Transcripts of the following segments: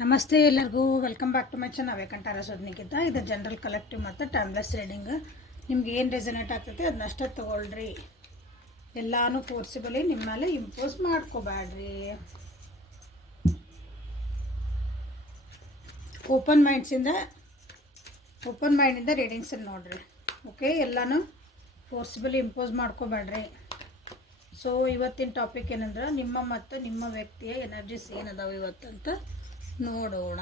ನಮಸ್ತೆ ಎಲ್ಲರಿಗೂ welcome back to my channel ವೇಕಂಠ ರಸೋದ್ನಿಗಿಂತ ಇದು ಜನರಲ್ ಕಲೆಕ್ಟಿವ್ ಮತ್ತು ಟೈಮ್ಲೆಸ್ ರೀಡಿಂಗ್. ನಿಮ್ಗೆ ಏನು ರೆಸನೇಟ್ ಆಗ್ತೈತೆ ಅದನ್ನಷ್ಟೇ ತೊಗೊಳ್ರಿ. ಎಲ್ಲಾನು ಫೋರ್ಸಿಬಲಿ ನಿಮ್ಮ ಮೇಲೆ ಇಂಪೋಸ್ ಮಾಡ್ಕೋಬೇಡ್ರಿ. ಓಪನ್ ಮೈಂಡಿಂದ ರೀಡಿಂಗ್ಸನ್ನು ನೋಡ್ರಿ. ಓಕೆ, ಎಲ್ಲಾನು ಫೋರ್ಸಿಬಲಿ ಇಂಪೋಸ್ ಮಾಡ್ಕೋಬೇಡ್ರಿ. ಸೊ ಇವತ್ತಿನ ಟಾಪಿಕ್ ಏನಂದ್ರೆ ನಿಮ್ಮ ಮತ್ತು ನಿಮ್ಮ ವ್ಯಕ್ತಿಯ ಎನರ್ಜೀಸ್ ಏನದಾವೆ ಇವತ್ತಂತ ನೋಡೋಣ.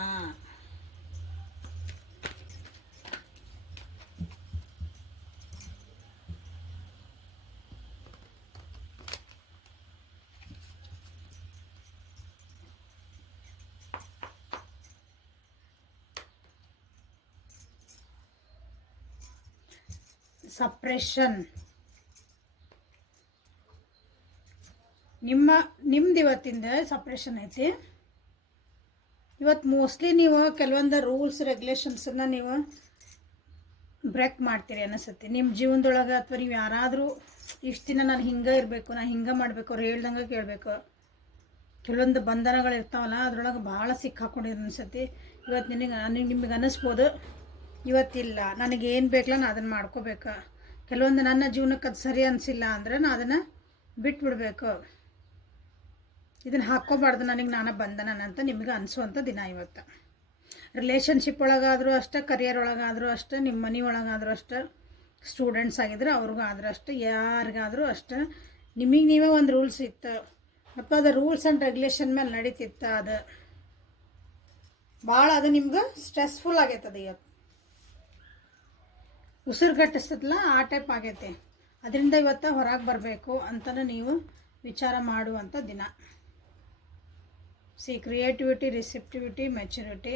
ಸಪ್ರೆಷನ್ ನಿಮ್ದು ಇವತ್ತಿಂದ ಸಪ್ರೆಷನ್ ಐತಿ. ಇವತ್ತು ಮೋಸ್ಟ್ಲಿ ನೀವು ಕೆಲವೊಂದು ರೂಲ್ಸ್ ರೆಗ್ಯುಲೇಷನ್ಸನ್ನು ನೀವು ಬ್ರೇಕ್ ಮಾಡ್ತೀರಿ ಅನಿಸುತ್ತೆ ನಿಮ್ಮ ಜೀವನದೊಳಗೆ. ಅಥವಾ ನೀವು ಯಾರಾದರೂ ಇಷ್ಟು ದಿನ ನಾನು ಹಿಂಗೆ ಇರಬೇಕು, ನಾನು ಹಿಂಗೆ ಮಾಡಬೇಕು, ಅವ್ರು ಹೇಳ್ದಂಗೆ ಕೇಳಬೇಕು, ಕೆಲವೊಂದು ಬಂಧನಗಳು ಇರ್ತಾವಲ್ಲ ಅದರೊಳಗೆ ಭಾಳ ಸಿಕ್ಕಾಕೊಂಡಿದ್ದು ಅನಿಸುತ್ತೆ. ಇವತ್ತು ನಿಮಗೆ ಅನ್ನಿಸ್ಬೋದು ಇವತ್ತಿಲ್ಲ, ನನಗೇನು ಬೇಕಲ್ಲ ನಾನು ಅದನ್ನು ಮಾಡ್ಕೋಬೇಕು. ಕೆಲವೊಂದು ನನ್ನ ಜೀವನಕ್ಕೆ ಅದು ಸರಿ ಅನಿಸಿಲ್ಲ ಅಂದರೆ ನಾನು ಅದನ್ನು ಬಿಟ್ಬಿಡ್ಬೇಕು, ಇದನ್ನು ಹಾಕ್ಕೋಬಾರ್ದು, ನನಗೆ ನಾನು ಬಂಧನ ಅಂತ ನಿಮಗೆ ಅನಿಸುವಂಥ ದಿನ ಇವತ್ತು. ರಿಲೇಷನ್ಶಿಪ್ ಒಳಗಾದರೂ ಅಷ್ಟೇ, ಕರಿಯರ್ ಒಳಗಾದರೂ ಅಷ್ಟೇ, ನಿಮ್ಮ ಮನೆ ಒಳಗಾದರೂ ಅಷ್ಟೇ, ಸ್ಟೂಡೆಂಟ್ಸ್ ಆಗಿದ್ರೆ ಅವ್ರಿಗಾದ್ರೂ ಅಷ್ಟೇ, ಯಾರಿಗಾದರೂ ಅಷ್ಟೇ ನಿಮಗೆ ನೀವೇ ಒಂದು ರೂಲ್ಸ್ ಇತ್ತು ಅಥವಾ ಅದು ರೂಲ್ಸ್ ಆ್ಯಂಡ್ ರೆಗ್ಯುಲೇಷನ್ ಮೇಲೆ ನಡೀತಿತ್ತು. ಅದು ಭಾಳ ಅದು ನಿಮ್ಗೆ ಸ್ಟ್ರೆಸ್ಫುಲ್ ಆಗೈತದ. ಇವತ್ತು ಉಸಿರುಗಟ್ಟಿಸ್ತದಲ್ಲ ಆ ಟೈಪ್ ಆಗೈತೆ. ಅದರಿಂದ ಇವತ್ತು ಹೊರಗೆ ಬರಬೇಕು ಅಂತಲೂ ನೀವು ವಿಚಾರ ಮಾಡುವಂಥ ದಿನ. Creativity, receptivity, maturity.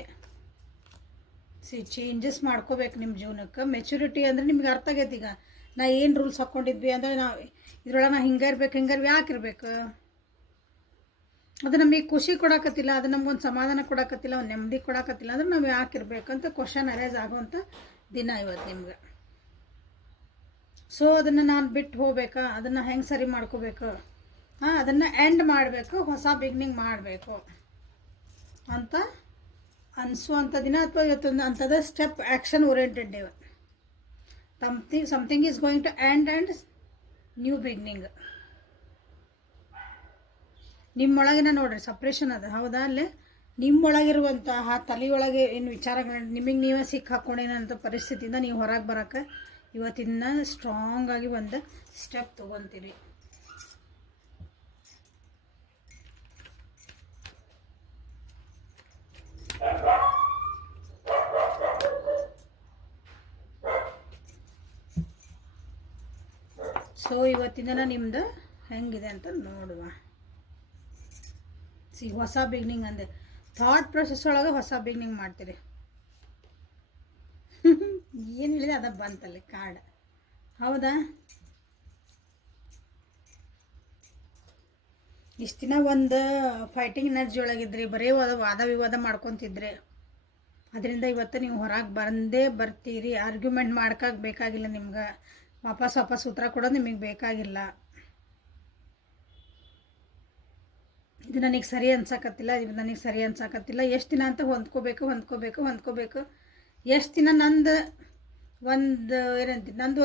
ಚೇಂಜಸ್ ಮಾಡ್ಕೋಬೇಕು ನಿಮ್ಮ ಜೀವನಕ್ಕೆ. ಮೆಚುರಿಟಿ ಅಂದರೆ ನಿಮ್ಗೆ ಅರ್ಥ ಆಗೈತೆ. ಈಗ ನಾ ಏನು ರೂಲ್ಸ್ ಹಾಕ್ಕೊಂಡಿದ್ವಿ ಅಂದರೆ ನಾವು ಇದ್ರೊಳಗೆ ನಾ ಹಿಂಗೆ ಯಾಕೆ ಇರಬೇಕು, ಅದು ನಮಗೆ ಖುಷಿ ಕೊಡಕತ್ತಿಲ್ಲ, ಅದು ನಮ್ಗೊಂದು ಸಮಾಧಾನ ಕೊಡಕತ್ತಿಲ್ಲ, ಒಂದು ನೆಮ್ಮದಿ ಕೊಡಕತ್ತಿಲ್ಲ ಅಂದ್ರೆ ನಾವು ಯಾಕೆ ಇರಬೇಕಂತ ಕ್ವಶನ್ ಅರೈಸ್ ಆಗುವಂಥ ದಿನ ಇವತ್ತು ನಿಮ್ಗೆ. ಸೊ ಅದನ್ನು ನಾನು ಬಿಟ್ಟು ಹೋಗ್ಬೇಕಾ, ಅದನ್ನು ಹೆಂಗೆ ಸರಿ ಮಾಡ್ಕೋಬೇಕು, ಅದನ್ನು ಎಂಡ್ ಮಾಡಬೇಕು, ಹೊಸ ಬಿಗ್ನಿಂಗ್ ಮಾಡಬೇಕು ಅಂತ ಅನಿಸುವಂಥ ದಿನ. ಅಥವಾ ಇವತ್ತೊಂದು ಅಂಥದ್ದು step action oriented day. Something is going to end and new beginning. ನಿಮ್ಮೊಳಗಿನ ನೋಡ್ರಿ ಸಪ್ರೇಷನ್ ಅದು ಹೌದಾ. ಅಲ್ಲೇ ನಿಮ್ಮೊಳಗಿರುವಂತಹ ತಲೆಯೊಳಗೆ ಏನು ವಿಚಾರಗಳನ್ನ ನಿಮಗೆ ನೀವೇ ಸಿಕ್ಕಾಕೊಂಡೇನಂಥ ಪರಿಸ್ಥಿತಿಯಿಂದ ನೀವು ಹೊರಗೆ ಬರೋಕ್ಕೆ ಇವತ್ತಿನ ಸ್ಟ್ರಾಂಗ್ ಆಗಿ ಒಂದು ಸ್ಟೆಪ್ ತೊಗೊತೀರಿ. ಸೊ ಇವತ್ತಿನ ನಿಮ್ದು ಹೆಂಗಿದೆ ಅಂತ ನೋಡುವ. ಹೊಸ ಬಿಗ್ನಿಂಗ್ ಅಂದರೆ ಥಾಟ್ ಪ್ರೊಸೆಸ್ ಒಳಗೆ ಹೊಸ ಬಿಗ್ನಿಂಗ್ ಮಾಡ್ತೀರಿ. ಏನು ಹೇಳಿದೆ ಅದ ಬಂತಲ್ಲಿ ಕಾರ್ಡ್ ಹೌದಾ. ಇಷ್ಟು ದಿನ ಒಂದು ಫೈಟಿಂಗ್ ಎನರ್ಜಿ ಒಳಗಿದ್ರಿ, ಬರೀ ವಾದ ವಿವಾದ ಮಾಡ್ಕೊತಿದ್ರಿ. ಅದರಿಂದ ಇವತ್ತು ನೀವು ಹೊರಗೆ ಬರ್ತೀರಿ. ಆರ್ಗ್ಯುಮೆಂಟ್ ಮಾಡ್ಕೋಕೆ ಬೇಕಾಗಿಲ್ಲ ನಿಮ್ಗೆ. ವಾಪಸ್ ಉತ್ತರ ಕೊಡೋದು ನಿಮಗೆ ಬೇಕಾಗಿಲ್ಲ. ಇದು ನನಗೆ ಸರಿ ಅನ್ಸಕತ್ತಿಲ್ಲ, ಎಷ್ಟು ದಿನ ಅಂತ ಹೊಂದ್ಕೋಬೇಕು. ಎಷ್ಟು ದಿನ ನಂದು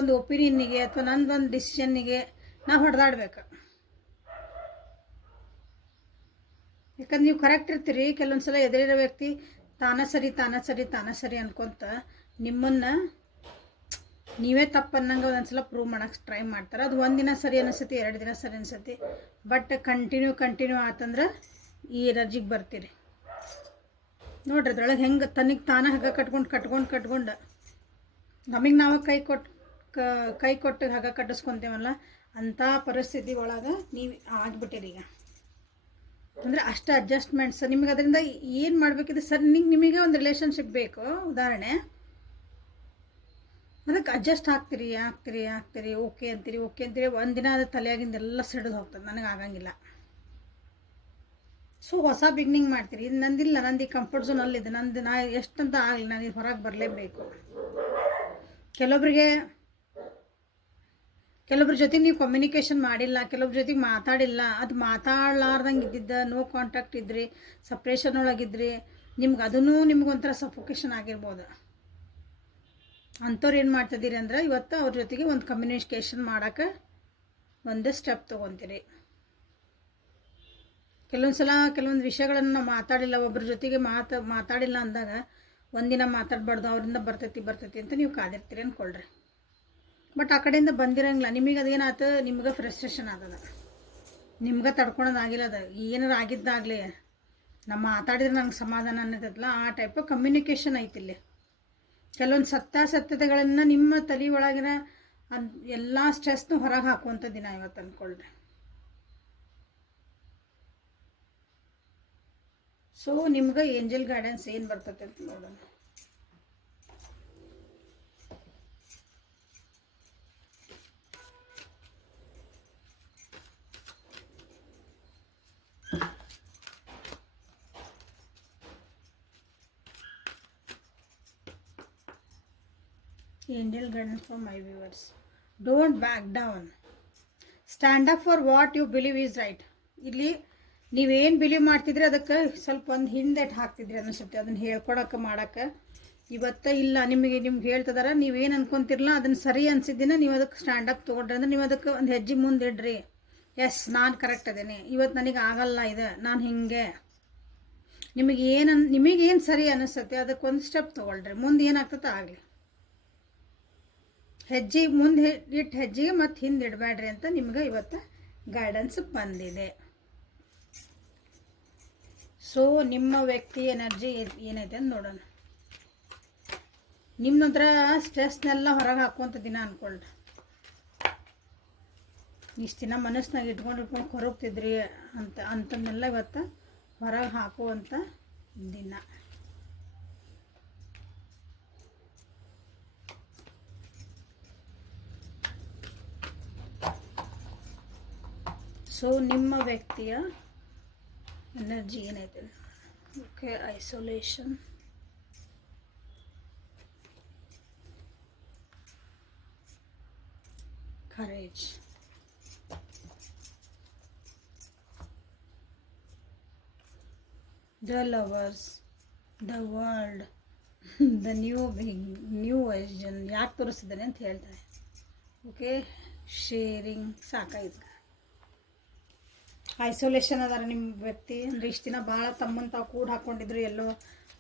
ಒಂದು ಒಪಿನಿಯನ್ನಿಗೆ ಅಥವಾ ನಂದೊಂದು ಡಿಸಿಷನ್ನಿಗೆ ನಾವು ಹೊಡೆದಾಡ್ಬೇಕು. ಯಾಕಂದ್ರೆ ನೀವು ಕರೆಕ್ಟ್ ಇರ್ತೀರಿ. ಕೆಲವೊಂದು ಸಲ ಎದುರಿರೋ ವ್ಯಕ್ತಿ ತಾನ ಸರಿ ಅನ್ಕೊಂತ ನಿಮ್ಮನ್ನು ನೀವೇ ತಪ್ಪು ಅನ್ನಂಗೆ ಒಂದೊಂದ್ಸಲ ಪ್ರೂವ್ ಮಾಡೋಕ್ಕೆ ಟ್ರೈ ಮಾಡ್ತಾರೆ. ಅದು ಒಂದು ದಿನ ಸರಿ ಅನಿಸುತ್ತೆ, 2 ದಿನ ಸರಿ ಅನಿಸುತ್ತೆ, ಬಟ್ ಕಂಟಿನ್ಯೂ ಆತಂದ್ರೆ ಈ ಎನರ್ಜಿಗೆ ಬರ್ತೀರಿ. ನೋಡ್ರಿ ಅದ್ರೊಳಗೆ ಹೆಂಗೆ ತನಗೆ ತಾನೇ ಹಗ್ಗ ಕಟ್ಕೊಂಡು ನಮಗೆ ನಾವು ಕೈ ಕೊಟ್ಟು ಹಗ್ಗ ಕಟ್ಟಿಸ್ಕೊತೇವಲ್ಲ ಅಂಥ ಪರಿಸ್ಥಿತಿ ಒಳಗೆ ನೀವು ಆಗಿಬಿಟ್ಟಿರಿ. ಈಗ ಅಂದರೆ ಅಷ್ಟು ಅಡ್ಜಸ್ಟ್ಮೆಂಟ್ಸ್ ನಿಮಗೆ. ಅದರಿಂದ ಏನು ಮಾಡಬೇಕಿದೆ ಸರ್, ನಿಮಗೆ ಒಂದು ರಿಲೇಷನ್ಶಿಪ್ ಬೇಕು ಉದಾಹರಣೆ, ಅದಕ್ಕೆ ಅಡ್ಜಸ್ಟ್ ಆಗ್ತೀರಿ. ಓಕೆ ಅಂತೀರಿ. ಒಂದಿನ ಅದು ತಲೆಯಾಗಿಂದೆಲ್ಲ ಸಿಡಿದು ಹೋಗ್ತದೆ, ನನಗೆ ಆಗಂಗಿಲ್ಲ. ಸೊ ಹೊಸ ಬಿಗ್ನಿಂಗ್ ಮಾಡ್ತೀರಿ. ಇದು ನಂದು ಈ ಕಂಫರ್ಟ್ ಝೋನಲ್ಲಿದೆ, ನಾ ಎಷ್ಟಂತ ಆಗಲಿ, ನಾನು ಹೊರಗೆ ಬರಲೇಬೇಕು. ಕೆಲವ್ರ ಜೊತೆಗೆ ನೀವು ಕಮ್ಯುನಿಕೇಷನ್ ಮಾಡಿಲ್ಲ, ಕೆಲವ್ರ ಜೊತೆಗೆ ಮಾತಾಡಿಲ್ಲ, ಅದು ಮಾತಾಡಲಾರ್ದಂಗೆ ಇದ್ದಿದ್ದ, ನೋ ಕಾಂಟ್ಯಾಕ್ಟ್ ಇದ್ರಿ, ಸಪ್ರೇಷನ್ ಒಳಗಿದ್ರಿ, ನಿಮ್ಗೆ ಅದೂ ನಿಮ್ಗೊಂಥರ ಸಫೋಕೇಶನ್ ಆಗಿರ್ಬೋದು. ಅಂಥವ್ರು ಏನು ಮಾಡ್ತಿದ್ದೀರಿ ಅಂದ್ರೆ ಇವತ್ತು ಅವ್ರ ಜೊತೆಗೆ ಒಂದು ಕಮ್ಯುನಿಕೇಷನ್ ಮಾಡೋಕ್ಕೆ ಒಂದು ಸ್ಟೆಪ್ ತೊಗೊತೀರಿ. ಕೆಲವೊಂದು ಸಲ ಕೆಲವೊಂದು ವಿಷಯಗಳನ್ನು ನಾವು ಮಾತಾಡಿಲ್ಲ, ಒಬ್ಬರ ಜೊತೆಗೆ ಮಾತಾಡಿಲ್ಲ ಅಂದಾಗ ಒಂದಿನ ಮಾತಾಡಬಾರ್ದು, ಅವರಿಂದ ಬರ್ತೈತಿ ಅಂತ ನೀವು ಕಾದಿರ್ತೀರಿ ಅಂದ್ಕೊಳ್ರಿ. ಬಟ್ ಆ ಕಡೆಯಿಂದ ಬಂದಿರಂಗಿಲ್ಲ, ನಿಮಗೆ ಅದೇನಾಯ್ತು, ನಿಮ್ಗೆ ಫ್ರಸ್ಟ್ರೇಷನ್ ಆಗ್ತದ, ನಿಮ್ಗೆ ತಡ್ಕೊಳೋದಾಗಿಲ್ಲ, ಅದು ಏನಾರು ಆಗಿದ್ದಾಗಲಿ ನಮ್ಮ ಮಾತಾಡಿದ್ರೆ ನಂಗೆ ಸಮಾಧಾನ ಅನ್ನತೈತಲ್ಲ, ಆ ಟೈಪ್ ಕಮ್ಯುನಿಕೇಷನ್ ಐತಿ ಇಲ್ಲಿ. ಕೆಲವೊಂದು ಸತ್ಯತೆಗಳನ್ನು ನಿಮ್ಮ ತಲೆ ಒಳಗಿನ ಎಲ್ಲ ಸ್ಟ್ರೆಸ್ನು ಹೊರಗೆ ಹಾಕುವಂಥ ದಿನ ಇವತ್ತು ಅಂದ್ಕೊಳ್ರಿ. ಸೊ ನಿಮ್ಗೆ ಏಂಜಲ್ ಗೈಡೆನ್ಸ್ ಏನು ಬರ್ತೈತೆ ಅಂತ ನೋಡೋಣ. Angel guidance for my viewers. Don't back down. Stand up for what you believe is right. ಇಲ್ಲಿ ನೀವೇನು ಬಿಲೀವ್ ಮಾಡ್ತಿದ್ರಿ ಅದಕ್ಕೆ ಸ್ವಲ್ಪ ಒಂದು ಹಿಂದೆಟ್ಟು ಹಾಕ್ತಿದ್ರಿ ಅನಿಸುತ್ತೆ, ಅದನ್ನು ಹೇಳ್ಕೊಡಕ್ಕೆ ಮಾಡೋಕ್ಕೆ. ಇವತ್ತು ಇಲ್ಲ, ನಿಮಗೆ ಹೇಳ್ತಿದಾರ, ನೀವೇನು ಅನ್ಕೊಂತಿರಲ್ಲ ಅದನ್ನು ಸರಿ ಅನಿಸಿದ್ದಿನ ನೀವು ಅದಕ್ಕೆ ಸ್ಟ್ಯಾಂಡಪ್ ತೊಗೊಂಡ್ರಿ ಅಂದ್ರೆ ನೀವು ಅದಕ್ಕೆ ಒಂದು ಹೆಜ್ಜೆ ಮುಂದೆ ಇಡ್ರಿ. ಎಸ್, ನಾನು ಕರೆಕ್ಟ್ ಅದೇನೆ, ಇವತ್ತು ನನಗೆ ಆಗಲ್ಲ ಇದು, ನಾನು ಹಿಂಗೆ. ನಿಮಗೇನು ಸರಿ ಅನಿಸುತ್ತೆ ಅದಕ್ಕೊಂದು ಸ್ಟೆಪ್ ತೊಗೊಳ್ರಿ, ಮುಂದೆ ಏನಾಗ್ತದೆ ಆಗಲಿ. ಹೆಜ್ಜೆ ಮುಂದೆ ಇಟ್ಟು ಹೆಜ್ಜೆಗೆ ಮತ್ತು ಹಿಂದೆ ಇಡಬೇಡ್ರಿ ಅಂತ ನಿಮ್ಗೆ ಇವತ್ತು ಗೈಡೆನ್ಸ್ ಬಂದಿದೆ. ಸೊ ನಿಮ್ಮ ವ್ಯಕ್ತಿ ಎನರ್ಜಿ ಏನೈತೆ ಅಂತ ನೋಡೋಣ. ನಿಮ್ಮಂತ್ರ ಸ್ಟ್ರೆಸ್ನೆಲ್ಲ ಹೊರಗೆ ಹಾಕುವಂಥ ದಿನ ಅಂದ್ಕೊಳ್ರಿ. ಇಷ್ಟು ದಿನ ಮನಸ್ಸಿನಾಗ ಇಟ್ಕೊಂಡು ಕೊರಗ್ತಿದ್ರಿ ಅಂತನ್ನೆಲ್ಲ ಇವತ್ತು ಹೊರಗೆ ಹಾಕುವಂಥ ದಿನ. ಸೊ ನಿಮ್ಮ ವ್ಯಕ್ತಿಯ ಎನರ್ಜಿ ಏನೈತೆ. Okay, isolation, courage, the lovers, the world, the new vision. ಯಾಕೆ ತೋರಿಸಿದ್ದಾನೆ ಅಂತ ಹೇಳ್ತಾರೆ. ಓಕೆ, ಶೇರಿಂಗ್, ಸಾಕಾಯ್ತು. ಐಸೋಲೇಷನ್ ಅದಾರ ನಿಮ್ಮ ವ್ಯಕ್ತಿ ಅಂದರೆ ಇಷ್ಟು ದಿನ ಭಾಳ ತಮ್ಮನ್ನು ತಾವು ಕೂಡ ಹಾಕ್ಕೊಂಡಿದ್ರು, ಎಲ್ಲೋ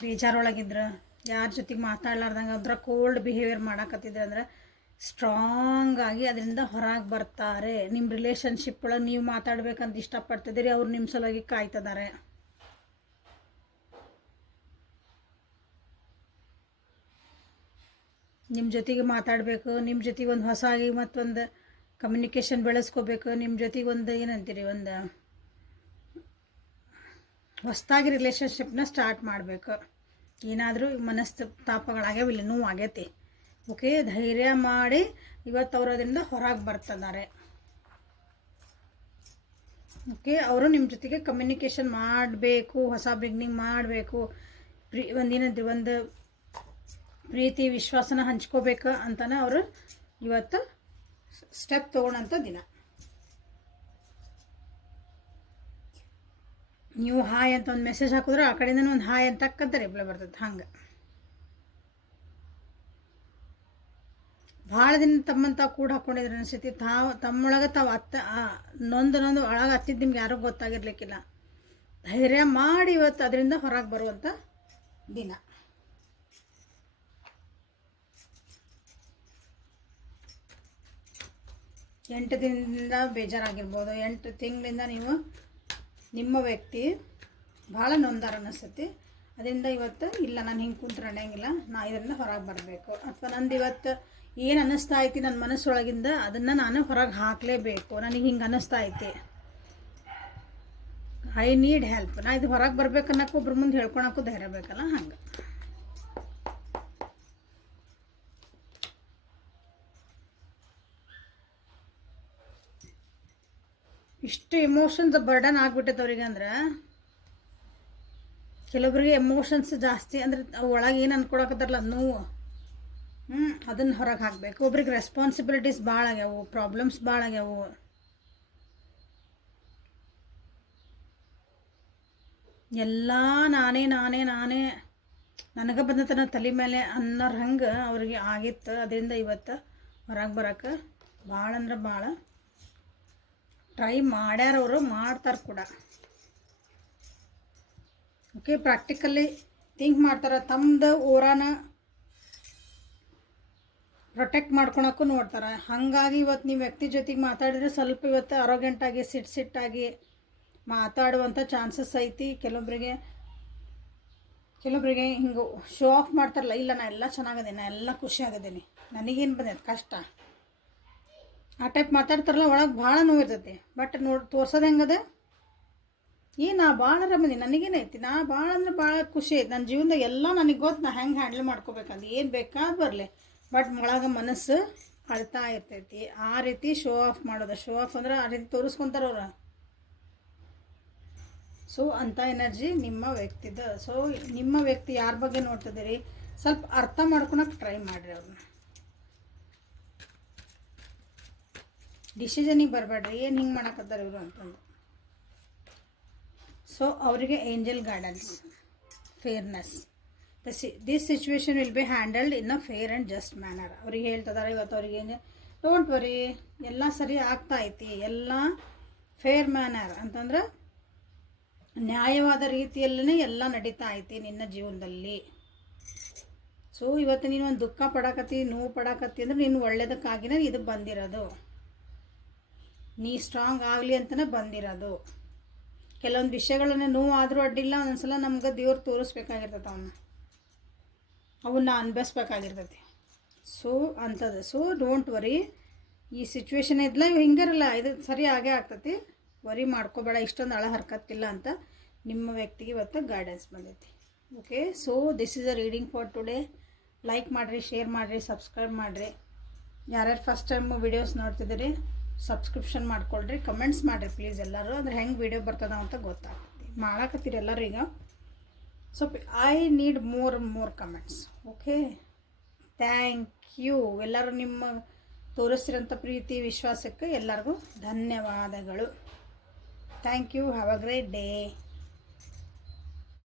ಬೇಜಾರೊಳಗಿದ್ರು, ಯಾರ ಜೊತೆಗೆ ಮಾತಾಡ್ಲಾರ್ದಂಗೆ ಅದ್ರ ಕೋಲ್ಡ್ ಬಿಹೇವಿಯರ್ ಮಾಡಕತ್ತಿದ್ರು ಅಂದ್ರೆ ಸ್ಟ್ರಾಂಗ್ ಆಗಿ ಅದರಿಂದ ಹೊರಗೆ ಬರ್ತಾರೆ. ನಿಮ್ಮ ರಿಲೇಷನ್ಶಿಪ್ ಒಳಗೆ ನೀವು ಮಾತಾಡ್ಬೇಕಂತ ಇಷ್ಟಪಡ್ತಿದ್ದೀರಿ, ಅವ್ರು ನಿಮ್ಮ ಸಲುವಾಗಿ ಕಾಯ್ತಿದ್ದಾರೆ. ನಿಮ್ಮ ಜೊತೆಗೆ ಮಾತಾಡಬೇಕು, ನಿಮ್ಮ ಜೊತೆಗೆ ಒಂದು ಹೊಸಾಗಿ ಮತ್ತೊಂದು ಕಮ್ಯುನಿಕೇಷನ್ ಬೆಳೆಸ್ಕೋಬೇಕು, ನಿಮ್ಮ ಜೊತೆಗೆ ಒಂದು ಏನಂತೀರಿ, ಒಂದು ಹೊಸದಾಗಿ ರಿಲೇಷನ್ಶಿಪ್ನ ಸ್ಟಾರ್ಟ್ ಮಾಡಬೇಕು. ಏನಾದರೂ ಮನಸ್ತಾಪಗಳಾಗ್ಯಾವ, ಇಲ್ಲಿ ನೋವು ಆಗೈತಿ. ಓಕೆ, ಧೈರ್ಯ ಮಾಡಿ ಇವತ್ತು ಅವರು ಅದರಿಂದ ಹೊರಗೆ ಬರ್ತಿದ್ದಾರೆ. ಓಕೆ, ಅವರು ನಿಮ್ಮ ಜೊತೆಗೆ ಕಮ್ಯುನಿಕೇಷನ್ ಮಾಡಬೇಕು, ಹೊಸ ಬಿಗ್ನಿಂಗ್ ಮಾಡಬೇಕು, ಒಂದು ಪ್ರೀತಿ ವಿಶ್ವಾಸನ ಹಂಚ್ಕೋಬೇಕು ಅಂತಾನೆ ಅವರು ಇವತ್ತು ಸ್ಟೆಪ್ ತೊಗೊಳಂಥ ದಿನ. ನೀವು ಹಾಯ್ ಅಂತ ಒಂದು ಮೆಸೇಜ್ ಹಾಕಿದ್ರೆ ಆ ಕಡೆಯಿಂದ ಒಂದು ಹಾಯ್ ಅಂತ ತಕ್ಕಂತ ರಿಪ್ಲೈ ಬರ್ತದೆ. ಹಂಗೆ ಭಾಳ ದಿನ ತಮ್ಮಂತ ಕೂಡ ಹಾಕ್ಕೊಂಡಿದ್ರೆ ಅನಿಸ್ತೈತಿ. ತಮ್ಮೊಳಗೆ ತಾವು ನೊಂದು ಒಳಗೆ ಹತ್ತಿದ್ದು ನಿಮ್ಗೆ ಯಾರಿಗೂ ಗೊತ್ತಾಗಿರ್ಲಿಕ್ಕಿಲ್ಲ. ಧೈರ್ಯ ಮಾಡಿ ಇವತ್ತು ಅದರಿಂದ ಹೊರಗೆ ಬರುವಂಥ ದಿನ. ಎಂಟು ದಿನದಿಂದ ಬೇಜಾರಾಗಿರ್ಬೋದು, 8 ತಿಂಗಳಿಂದ ನೀವು ನಿಮ್ಮ ವ್ಯಕ್ತಿ ಭಾಳ ನೊಂದಾರ ಅನ್ನಿಸ್ತೈತಿ. ಅದರಿಂದ ಇವತ್ತು ಇಲ್ಲ, ನಾನು ಹಿಂಗೆ ಕುಂತ್ರೆ ನಡೆಯಂಗಿಲ್ಲ, ನಾ ಇದರಿಂದ ಹೊರಗೆ ಬರಬೇಕು, ಅಥವಾ ನಂದು ಇವತ್ತು ಏನು ಅನ್ನಿಸ್ತಾ ಐತಿ ನನ್ನ ಮನಸ್ಸೊಳಗಿಂದ ಅದನ್ನು ನಾನು ಹೊರಗೆ ಹಾಕಲೇಬೇಕು, ನನಗೆ ಹಿಂಗೆ ಅನ್ನಿಸ್ತಾ ಐತಿ, ಐ ನೀಡ್ ಹೆಲ್ಪ್, ನಾ ಇದು ಹೊರಗೆ ಬರ್ಬೇಕು ಅನ್ನೋಕೆ ಒಬ್ರ ಮುಂದೆ ಹೇಳ್ಕೊಳಕ್ಕೂ ಧೈರ್ಯ ಬೇಕಲ್ಲ. ಹಂಗೆ ಇಷ್ಟು ಎಮೋಷನ್ಸ್ ಬರ್ಡನ್ ಆಗ್ಬಿಟ್ಟೈತೆ ಅವ್ರಿಗೆ. ಅಂದ್ರೆ ಕೆಲವೊಬ್ರಿಗೆ ಎಮೋಷನ್ಸ್ ಜಾಸ್ತಿ, ಅಂದ್ರೆ ಒಳಗೆ ಏನು ಅನ್ಕೊಳಕತ್ತಾರಲ್ಲ ನೋವು, ಅದನ್ನು ಹೊರಗೆ ಹಾಕಬೇಕು. ಒಬ್ರಿಗೆ ರೆಸ್ಪಾನ್ಸಿಬಿಲಿಟೀಸ್ ಭಾಳ ಆಗ್ಯಾವು, ಪ್ರಾಬ್ಲಮ್ಸ್ ಭಾಳ ಆಗ್ಯಾವು. ಎಲ್ಲ ನಾನೇ ನಾನೇ ನಾನೇ ನನಗೆ ಬಂದತನ ತಲೆ ಮೇಲೆ ಅನ್ನೋರು ಹಂಗೆ ಅವ್ರಿಗೆ ಆಗಿತ್ತು. ಅದರಿಂದ ಇವತ್ತು ಹೊರಗೆ ಬರೋಕೆ ಭಾಳ ಅಂದ್ರೆ ಭಾಳ ಟ್ರೈ ಮಾಡ್ಯಾರವರು, ಮಾಡ್ತಾರೆ ಕೂಡ. ಓಕೆ, ಪ್ರಾಕ್ಟಿಕಲಿ ಥಿಂಕ್ ಮಾಡ್ತಾರೆ, ತಮ್ಮದು ಓರಾನ ಪ್ರೊಟೆಕ್ಟ್ ಮಾಡ್ಕೊಳಕ್ಕೂ ನೋಡ್ತಾರೆ. ಹಾಗಾಗಿ ಇವತ್ತು ನೀವು ವ್ಯಕ್ತಿ ಜೊತೆಗೆ ಮಾತಾಡಿದರೆ ಸ್ವಲ್ಪ ಇವತ್ತು ಅರೋಗೆಂಟಾಗಿ ಸಿಟ್ಟಾಗಿ ಮಾತಾಡುವಂಥ ಚಾನ್ಸಸ್ ಐತಿ. ಕೆಲವೊಬ್ಬರಿಗೆ ಹಿಂಗೆ ಶೋ ಆಫ್ ಮಾಡ್ತಾರಲ್ಲ, ಇಲ್ಲ ನಾ ಎಲ್ಲ ಚೆನ್ನಾಗದೇನೆ, ನಾ ಎಲ್ಲ ಖುಷಿ ಆಗಿದ್ದೀನಿ, ನನಗೇನು ಬಂದೈತೆ ಕಷ್ಟ, ಆ ಟೈಪ್ ಮಾತಾಡ್ತಾರಲ್ಲ, ಒಳಗೆ ಭಾಳ ನೋವು ಇರ್ತೈತಿ. ಬಟ್ ತೋರ್ಸೋದು ಹೆಂಗದ, ನಾ ಭಾಳ ಆರಾಮದೀನಿ, ನನಗೇನೈತಿ, ನಾ ಭಾಳ ಅಂದ್ರೆ ಭಾಳ ಖುಷಿ ಐತಿ, ನನ್ನ ಜೀವನದಾಗ ಎಲ್ಲ ನನಗೆ ಗೊತ್ತು, ನಾ ಹೆಂಗೆ ಹ್ಯಾಂಡಲ್ ಮಾಡ್ಕೋಬೇಕಂತ, ಏನು ಬೇಕಾದ್ ಬರಲಿ. ಬಟ್ ಒಳಗೆ ಮನಸ್ಸು ಅಳ್ತಾ ಇರ್ತೈತಿ. ಆ ರೀತಿ ಶೋ ಆಫ್ ಮಾಡೋದು, ಶೋ ಆಫ್ ಅಂದ್ರೆ ಆ ರೀತಿ ತೋರಿಸ್ಕೊತಾರವ್ರು. ಸೊ ಅಂಥ ಎನರ್ಜಿ ನಿಮ್ಮ ವ್ಯಕ್ತಿದ. ಸೊ ನಿಮ್ಮ ವ್ಯಕ್ತಿ ಯಾರ ಬಗ್ಗೆ ನೋಡ್ತಿದ್ದೀರಿ ಸ್ವಲ್ಪ ಅರ್ಥ ಮಾಡ್ಕೊಳಕ್ಕೆ ಟ್ರೈ ಮಾಡಿರಿ. ಅವ್ರನ್ನ ಡಿಸಿಷನಿಗೆ ಬರಬೇಡ್ರಿ, ಏನು ಹಿಂಗೆ ಮಾಡಕತ್ತಾರ ಇವರು ಅಂತಂದು. ಸೊ ಅವರಿಗೆ angel guidance, fairness, this situation will be handled in a fair and just manner. ಅವ್ರಿಗೆ ಹೇಳ್ತಿದ್ದಾರೆ ಇವತ್ತು, ಅವ್ರಿಗೆ ಡೋಂಟ್ ವರಿ, ಎಲ್ಲ ಸರಿ ಆಗ್ತಾ ಐತಿ, ಎಲ್ಲ ಫೇರ್ ಮ್ಯಾನರ್ ಅಂತಂದ್ರೆ ನ್ಯಾಯವಾದ ರೀತಿಯಲ್ಲೇ ಎಲ್ಲ ನಡೀತಾ ಐತಿ ನಿನ್ನ ಜೀವನದಲ್ಲಿ. ಸೊ ಇವತ್ತು ನೀನು ಒಂದು ದುಃಖ ಪಡಾಕತ್ತಿ, ನೋವು ಪಡಾಕತ್ತಿ ಅಂದ್ರೆ ನೀನು ಒಳ್ಳೇದಕ್ಕಾಗಿನೇ ಇದು ಬಂದಿರೋದು, ನೀ ಸ್ಟ್ರಾಂಗ್ ಆಗಲಿ ಅಂತಲೇ ಬಂದಿರೋದು. ಕೆಲವೊಂದು ವಿಷಯಗಳನ್ನ ನೋವು ಆದರೂ ಅಡ್ಡಿಲ್ಲ, ಒಂದೊಂದ್ಸಲ ನಮ್ಗೆ ದೇವ್ರು ತೋರಿಸ್ಬೇಕಾಗಿರ್ತೈತೆ, ಅವನ್ನ ಅನ್ಭವಿಸ್ಬೇಕಾಗಿರ್ತೈತಿ. ಸೊ ಅಂಥದ್ದು. ಸೊ ಡೋಂಟ್ ವರಿ, ಈ ಸಿಚುವೇಶನ್ ಇದ್ಲ ಹಿಂಗಿರಲ್ಲ, ಇದು ಸರಿ ಆಗೇ ಆಗ್ತೈತಿ, ವರಿ ಮಾಡ್ಕೋಬೇಡ, ಇಷ್ಟೊಂದು ಹರ್ಕತ್ತಿಲ್ಲ ಅಂತ ನಿಮ್ಮ ವ್ಯಕ್ತಿಗೆ ಇವತ್ತು ಗೈಡೆನ್ಸ್ ಬಂದೈತಿ. Okay, so this is a reading for today. Like ಮಾಡಿರಿ, ಶೇರ್ ಮಾಡಿರಿ, ಸಬ್ಸ್ಕ್ರೈಬ್ ಮಾಡಿರಿ. ಯಾರ್ಯಾರು ಫಸ್ಟ್ ಟೈಮ್ ವಿಡಿಯೋಸ್ ನೋಡ್ತಿದ್ದೀರಿ ಸಬ್ಸ್ಕ್ರಿಪ್ಷನ್ ಮಾಡ್ಕೊಳ್ರಿ, ಕಮೆಂಟ್ಸ್ ಮಾಡಿರಿ ಪ್ಲೀಸ್ ಎಲ್ಲರೂ, ಅಂದ್ರೆ ಹೆಂಗೆ ವಿಡಿಯೋ ಬರ್ತದ ಅಂತ ಗೊತ್ತಾಗ್ತೈತಿ. ಮಾಡಾಕತ್ತೀರಿ ಎಲ್ಲರೂ ಈಗ. So I need more comments. Okay, thank you. ಎಲ್ಲರೂ ನಿಮ್ಮ ತೋರಿಸ್ತಿರೋಂಥ ಪ್ರೀತಿ ವಿಶ್ವಾಸಕ್ಕೆ ಎಲ್ಲರಿಗೂ ಧನ್ಯವಾದಗಳು. Thank you. Have a great day.